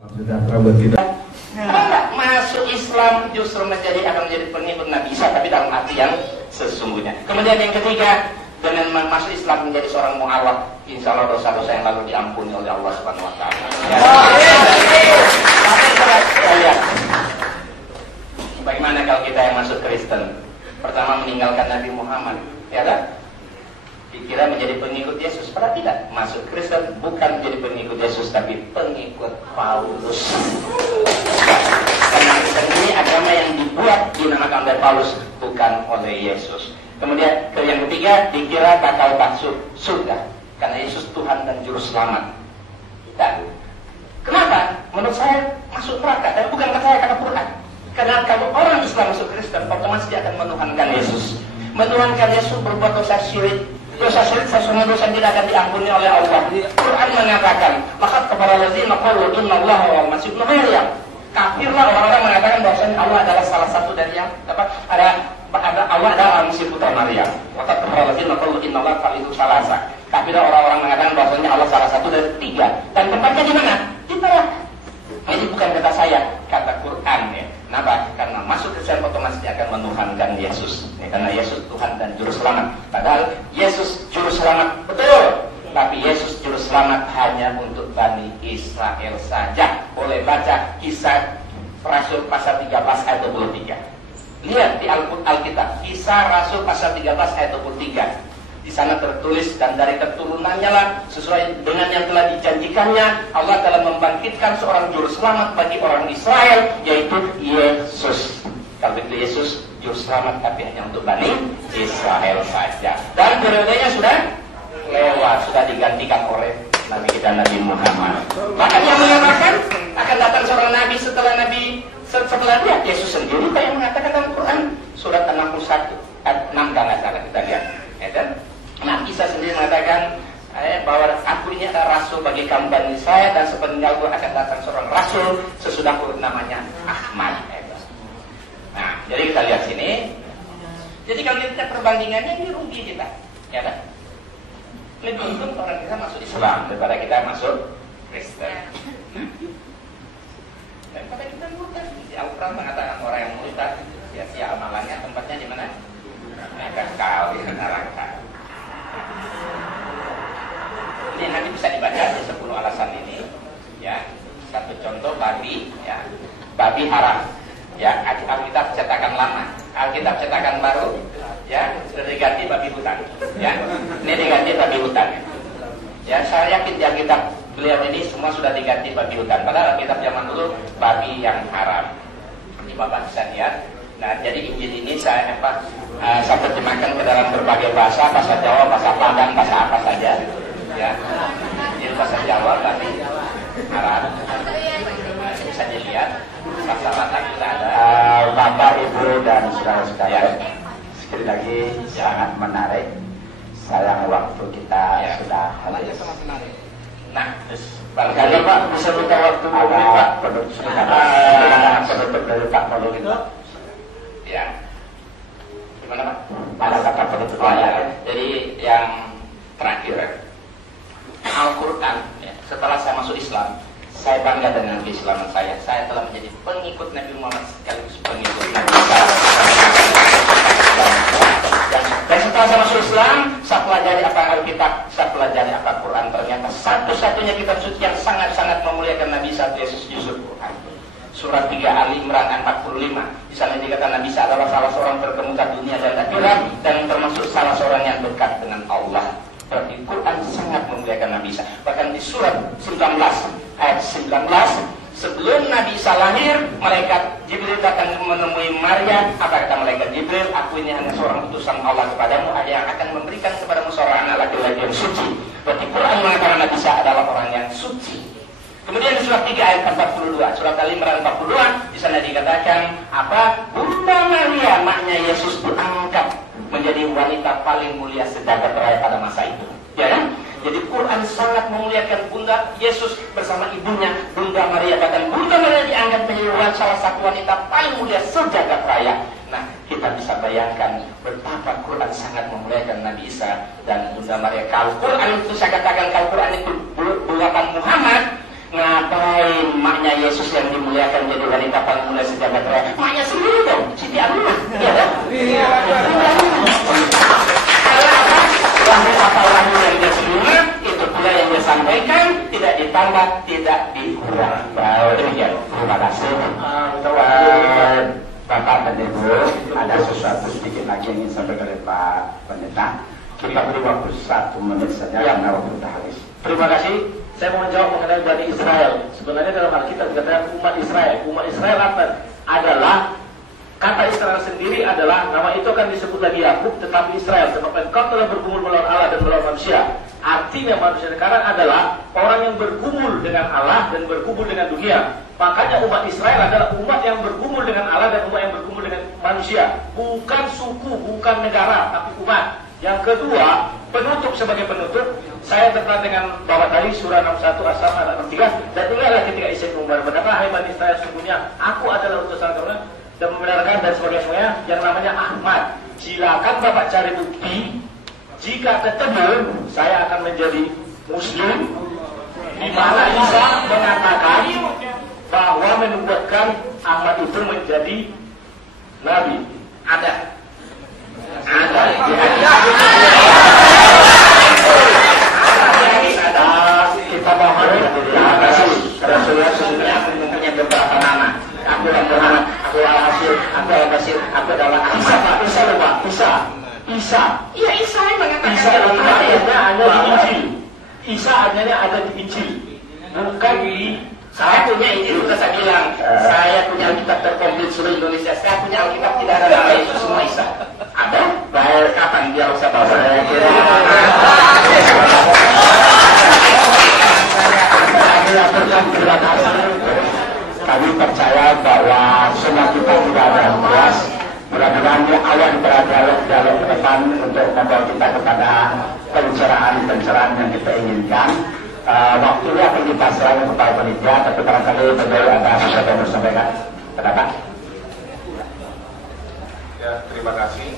Sejahtera buat kita. Enggak, masuk Islam justru akan menjadi pengikut Nabi Isa, tapi dalam arti yang sesungguhnya. Kemudian yang ketiga, dengan masuk Islam menjadi seorang mu'alaf, insya Allah dosa-dosa yang lalu diampuni oleh Allah Subhanahu Wa Taala. Bagaimana kalau kita yang masuk Kristen? Pertama meninggalkan Nabi Muhammad, ya kan? Dikira menjadi pengikut Yesus, padahal tidak. Masuk Kristen bukan menjadi pengikut Yesus, tapi pengikut Paulus. Karena Kristen ini agama yang dibuat dinamakan oleh Paulus, bukan oleh Yesus. Kemudian yang ketiga, dikira bakal masuk surga karena Yesus Tuhan dan Juru Selamat. Dan kenapa? Menurut saya masuk neraka, tapi bukan kata saya, kata Quran. Karena kalau orang Islam masuk Kristen, otomatis dia akan menuhankan Yesus. Menuhankan Yesus berbuat dosa syirik. Dosa syirik sesungguhnya dosa yang tidak akan diampuni oleh Allah. Quran mengatakan, "Laqad kafara alladziina qalu innallaha wal masih ibnu Maryam." Kafirlah orang-orang mengatakan bahwasanya Allah adalah salah satu dari yang ada Allah adalah Al-Masih putra Maryam. Laqad kafara alladziina qalu innallaha thalithu tsalasa. Kafirlah orang-orang mengatakan bahwasanya Allah salah satu dari tiga. Dan tempatnya di mana? Di neraka. Ini bukan kata saya, kata Quran ya. Kenapa? Karena masuk Kristen otomatis dia akan menuhankan Yesus. Ya, karena Yesus Tuhan dan Juru Selamat. Padahal Yesus Juru Selamat betul, tapi Yesus Juru Selamat hanya untuk Bani Israel saja. Boleh baca Kisah Rasul pasal 13 ayat 23. Lihat di Alkitab, Kisah Rasul pasal 13 ayat 23. Di sana tertulis, dan dari keturunannya lah sesuai dengan yang telah dijanjikannya, Allah telah membangkitkan seorang juru selamat bagi orang Israel, yaitu Yesus. Kalau itu Yesus juru selamat, tapi hanya untuk Bani Israel saja. Dan periodenya sudah lewat, sudah digantikan oleh Nabi kita Nabi Muhammad. Makanya mengatakan akan datang seorang Nabi setelah dia. Yesus sendiri yang mengatakan dalam Quran surat 61 ayat 6 kalau salah kita lihat. Ya kan? Nah, Isa sendiri mengatakan bahwa aku ini adalah rasul bagi kaum Bani Israel, dan sepeninggalku akan datang seorang rasul sesudahku namanya Ahmad. Nah, jadi kita lihat sini. Jadi kalau kita perbandingannya, ini rugi kita, ya kan? Lebih untung orang kita masuk Islam daripada kita masuk Kristen. Daripada kita murtad. Di Al-Quran mengatakan orang yang murtad sia-sia amalannya, tempatnya di mana? Kekal di neraka. Ini nanti bisa dibaca di 10 alasan ini, ya. Satu contoh babi, ya. Babi haram, ya. Alkitab cetakan lama, Alkitab cetakan baru, ya. Sudah diganti babi hutan, ya. Ini diganti babi hutan, ya. Saya yakin di Alkitab beliau ini semua sudah diganti babi hutan. Padahal Alkitab zaman dulu babi yang haram. Ini Bapak bisa lihat. Nah, jadi Injil ini saya terjemahkan ke dalam berbagai bahasa Jawa, bahasa Padang, bahasa apa saja, ya. Injil bahasa Jawa, tapi Arab. Bisa dilihat, bahasa Batak juga ada. Bapak, Ibu, dan saudara-saudara, sekali lagi sangat menarik. Sayang waktu kita sudah habis. Nah, terus barangkali Pak bisa minta waktu Pak penutup dari Pak Paulus itu. Ya, gimana Pak? Ada kata penutup. Oh ya, jadi yang terakhir, Al-Quran. Ya, setelah saya masuk Islam, saya bangga dengan keislaman saya. Saya telah menjadi pengikut Nabi Muhammad sekaligus pengikut Nabi Isa. Dan setelah saya masuk Islam, saya pelajari apa Alkitab, saya pelajari apa Quran. Ternyata satu-satunya kitab suci yang sangat-sangat memuliakan Nabi Isa, Yesus justru Quran. Surat 3 Ali Imran 45. Di sana dikatakan Nabi Isa adalah salah seorang terkemuka dunia dan akhirat, dan termasuk salah seorang yang dekat dengan Allah. Berarti Quran sangat memuliakan Nabi Isa. Bahkan di surat 19 ayat 19, sebelum Nabi Isa lahir, malaikat Jibril datang menemui Maria. Apa kata malaikat Jibril? Aku ini hanya seorang utusan Allah kepadamu, ada yang akan memberikan kepadamu seorang anak laki-laki yang suci. Berarti Quran mengatakan Nabi Isa adalah orang yang suci. Kemudian di surat 3 ayat 42, surat Al-Imran 42, di sana dikatakan apa? Bunda Maria, maknya Yesus, diangkat menjadi wanita paling mulia sejagat raya pada masa itu. Ya kan? Jadi Quran sangat memuliakan Bunda Yesus bersama ibunya, Bunda Maria. Bahkan Bunda Maria diangkat menjadi salah satu wanita paling mulia sejagat raya. Nah, kita bisa bayangkan betapa Quran sangat memuliakan Nabi Isa dan Bunda Maria. Kalau Quran itu, saya katakan, kalau Quran itu buatan Muhammad, Ngapain maknya Yesus yang dimuliakan jadi wanita paling mulia sejagat raya? Maknya sendiri dong, Siti Aminah. Iya. Wahyu apa wahyu yang dia sebelumnya, itu pula yang dia sampaikan, tidak ditambah, tidak dikurang. Demikian. Terima kasih. Bapak dan Ibu, ada sesuatu sedikit lagi yang ingin sampaikan oleh Pak Pendeta. Kita beri waktu 1 menit saja karena waktu sudah habis. Terima kasih. Saya mau menjawab mengenai Bani Israel. Sebenarnya dalam Alkitab dikatakan umat Israel. Umat Israel apa? Adalah kata Israel sendiri adalah nama itu akan disebut lagi Yakub, tetapi Israel. Sebab engkau telah bergumul melawan Allah dan melawan manusia. Artinya manusia sekarang adalah orang yang bergumul dengan Allah dan bergumul dengan dunia. Makanya umat Israel adalah umat yang bergumul dengan Allah dan umat yang bergumul dengan manusia. Bukan suku, bukan negara, tapi umat. Yang kedua, penutup sebagai penutup, saya tertarik dengan Bapak tadi surah 61 asal ayat 3. Dan inilah ketika Isa Umar berkata, hai Bani Israel, sesungguhnya aku adalah utusan kamu dan membenarkan dan sebagainya yang namanya Ahmad. Silakan Bapak cari bukti. Jika ketemu, saya akan menjadi Muslim. Di mana Isa mengatakan bahwa menubuatkan Ahmad itu menjadi Nabi. Ada. Kita mohon terima kasih. Rasulullah sesungguhnya aku mempunyai beberapa nama. Aku adalah Muhammad, aku adalah Hasil, aku adalah Basir, aku adalah Isa. Iya Isa yang mengatakan. Isa itu ayatnya ada di Injil. Isa adanya ada di Injil, bukan di. Saya punya Injil, sudah saya bilang. Saya punya Alkitab terkomplit seluruh Indonesia. Saya punya Alkitab tidak ada nama Yesus, semua Isa. Ada? Bayar kapan dia usah bawa? Saya kira. Kami percaya bahwa semua kita tidak ada yang puas. Mudah-mudahan di awal dialog ke depan untuk membawa kita kepada pencerahan yang kita inginkan. Waktunya akan kita serahkan kepada panitia, tapi barangkali beliau ada sesuatu yang harus sampaikan. Kenapa? Ya, terima kasih.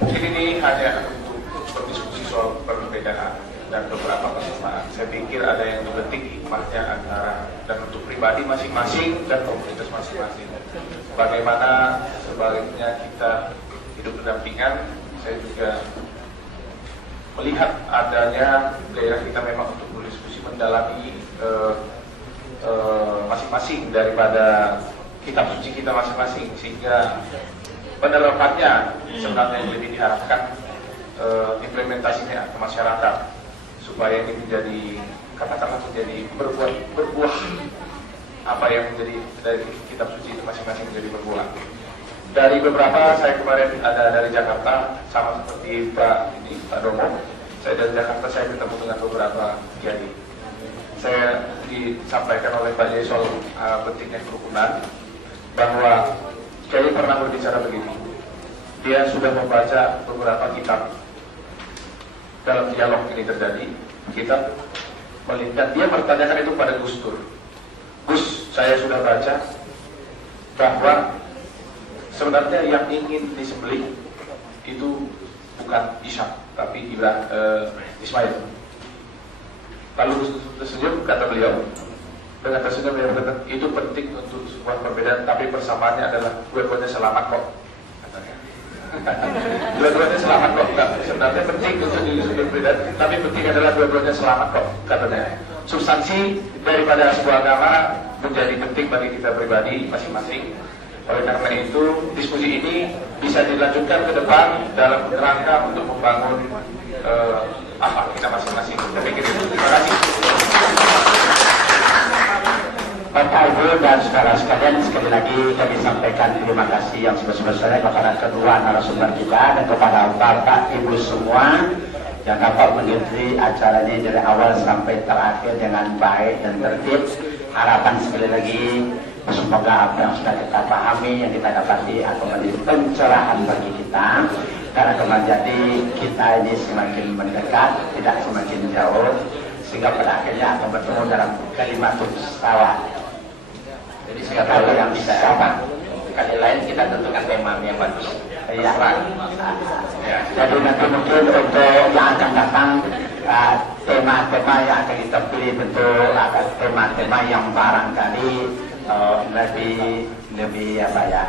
Mungkin ini hanya untuk berdiskusi soal perbedaan dan beberapa kesamaan. Saya pikir ada yang dipetik hikmahnya antara dan untuk pribadi masing-masing dan komunitas masing-masing. Bagaimana sebaliknya kita hidup berdampingan. Saya juga melihat adanya gairah kita memang untuk berdiskusi mendalami masing-masing daripada kitab suci kita masing-masing, sehingga penerapannya sebenarnya yang lebih diharapkan implementasinya ke masyarakat supaya ini menjadi katakanlah menjadi berbuah apa yang menjadi dari kitab suci itu masing-masing menjadi berbuah. Dari beberapa, saya kemarin ada dari Jakarta, sama seperti Pak Domo. Saya dari Jakarta, saya bertemu dengan beberapa kiai. Saya disampaikan oleh Pak Yai soal pentingnya kerukunan, bahwa kiai pernah berbicara begini. Dia sudah membaca beberapa kitab. Dalam dialog ini terjadi, kitab melihat, dia bertanyakan itu pada Gus Dur. Gus, saya sudah baca bahwa sebenarnya yang ingin disembelih itu bukan Ishak, tapi Ismail. Lalu tersenyum, kata beliau, dengan tersenyum beliau berkata, itu penting untuk sebuah perbedaan, tapi persamaannya adalah dua-duanya selamat kok. Dua-duanya selamat kok. Sebenarnya penting untuk berbeda, tapi penting adalah dua-duanya selamat kok, katanya. Substansi daripada sebuah agama menjadi penting bagi kita pribadi masing-masing. Oleh karena itu, diskusi ini bisa dilanjutkan ke depan dalam rangka untuk membangun apa kita masing-masing. Saya pikir itu. Terima kasih. Bapak Ibu dan saudara sekalian, sekali lagi kami sampaikan terima kasih yang sebesar-besarnya kepada kedua narasumber kita dan kepada Bapak Ibu semua yang dapat mengikuti acara ini dari awal sampai terakhir dengan baik dan tertib. Harapan sekali lagi, semoga apa yang sudah kita pahami, yang kita dapati akan menjadi pencerahan bagi kita, karena akan menjadi kita ini semakin mendekat, tidak semakin jauh, sehingga pada akhirnya akan bertemu dalam kalimatun sawa. Jadi sekali yang bisa apa? Kali lain kita tentukan tema yang bagus. Ya. Jadi nanti mungkin untuk yang akan datang tema-tema yang akan kita pilih tentu akan tema-tema yang barangkali lebih apa ya,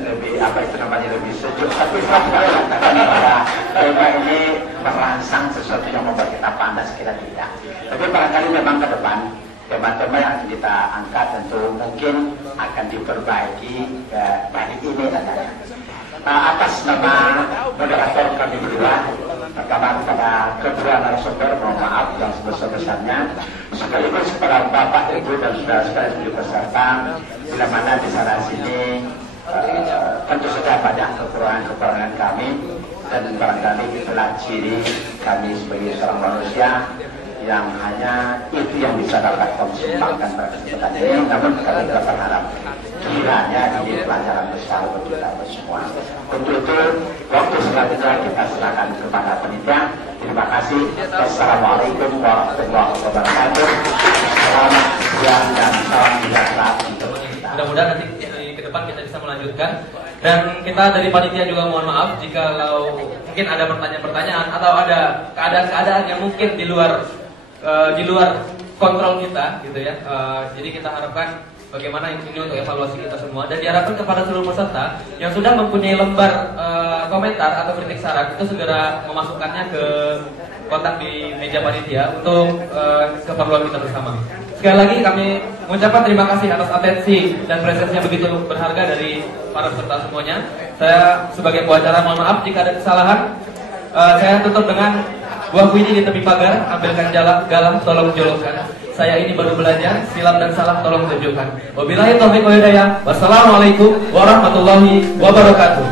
lebih apa itu namanya, lebih sejuk. Tapi saya katakan bahwa tema ini merangsang sesuatu yang membuat kita panas, kira tidak. Tapi barangkali memang ke depan tema-tema yang akan kita angkat tentu mungkin akan diperbaiki dari ini katanya. Atas nama moderator kami berdua, pertama kepada kedua narasumber mohon maaf yang sebesar-besarnya, sekaligus kepada Bapak, Ibu dan saudara-saudara yang peserta, bila mana di sana sini tentu saja banyak kekurangan-kekurangan kami, dan barangkali itulah ciri kami sebagai seorang manusia yang hanya itu yang bisa dapat konsumsikan pada kesempatan ini. Namun kami tetap berharap kiranya ini pelajaran besar untuk kita semua. Untuk itu waktu selanjutnya kita serahkan kepada panitia. Terima kasih. Wassalamualaikum warahmatullahi wabarakatuh. Selamat siang dan salam sejahtera untuk kita. Mudah-mudahan nanti ke depan kita bisa melanjutkan. Dan kita dari panitia juga mohon maaf jika mungkin ada pertanyaan-pertanyaan atau ada keadaan-keadaan yang mungkin di luar kontrol kita gitu ya. Jadi kita harapkan bagaimana ini untuk evaluasi kita semua, dan diharapkan kepada seluruh peserta yang sudah mempunyai lembar komentar atau kritik saran itu segera memasukkannya ke kontak di meja panitia untuk keperluan kita bersama. Sekali lagi kami mengucapkan terima kasih atas atensi dan presensinya begitu berharga dari para peserta semuanya. Saya sebagai pengacara mohon maaf jika ada kesalahan. Saya tutup dengan buah kuini di tepi pagar, ambilkan galang, tolong jolokkan. Saya ini baru belajar, silap dan salah tolong tunjukkan. Wabillahi taufiq wal hidayah. Wassalamualaikum warahmatullahi wabarakatuh.